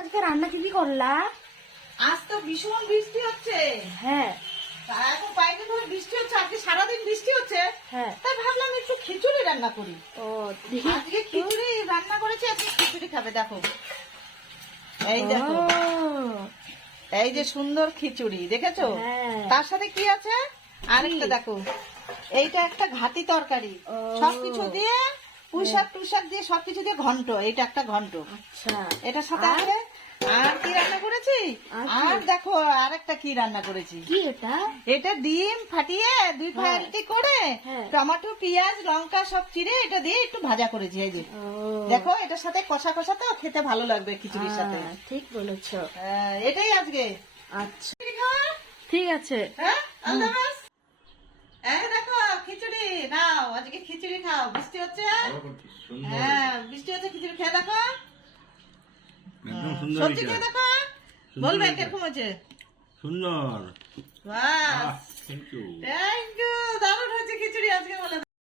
আজকে রান্না কি করলা? আজ তো ভীষণ বৃষ্টি হচ্ছে। হ্যাঁ এখন কয়েকদিন ধরে বৃষ্টি হচ্ছে, আজকে সারাদিন বৃষ্টি হচ্ছে। হ্যাঁ। তাই ভাবলাম একটু খিচুড়ি রান্না করি। ও দেখি আজকে খিচুড়ি রান্না করেছি, আজকে খিচুড়ি খাবে। দেখো, এই দেখো, এই যে সুন্দর খিচুড়ি দেখেছো? হ্যাঁ। তার সাথে কি আছে আরেকটা দেখো, এইটা একটা ঘাটি তরকারি, ও। সবকিছু দিয়ে পুঁইশাক টুশাক দিয়ে সবকিছু দিয়ে ঘন্ট। এইটা একটা ঘন্ট। আচ্ছা এটার সাথে আর? আছে আর কি রান্না করেছি, আর কি? আর দেখো আরেকটা কি রান্না করেছি। কি এটা? এটা ডিম ফাটিয়ে দুই হ্যাঁ। ফাটি করে হ্যাঁ। টমেটো পেঁয়াজ লঙ্কা সব চিড়ে এটা দিয়ে একটু ভাজা করেছি। এই যে ও দেখো, এটার সাথে কষা কষা তো খেতে ভালো লাগবে খিচুড়ির সাথে। ঠিক বলেছো। এটাই আজকে। আচ্ছা খিচুড়ি খাওয়া? ঠিক আছে। হ্যাঁ, আল্লাহ হাফেজ। এই দেখো খিচুড়ি নাও, আজকে খিচুড়ি খাও। বৃষ্টি হচ্ছে, হ্যাঁ বৃষ্টি হচ্ছে, খিচুড়ি খেয়ে দেখো, একদম সুন্দর সবজি হয়েছে। খেয়ে দেখো, সুন্দর বলবে হয়েছে। কিরকম হয়েছে। সুন্দর। বাস থ্যাংক ইউ।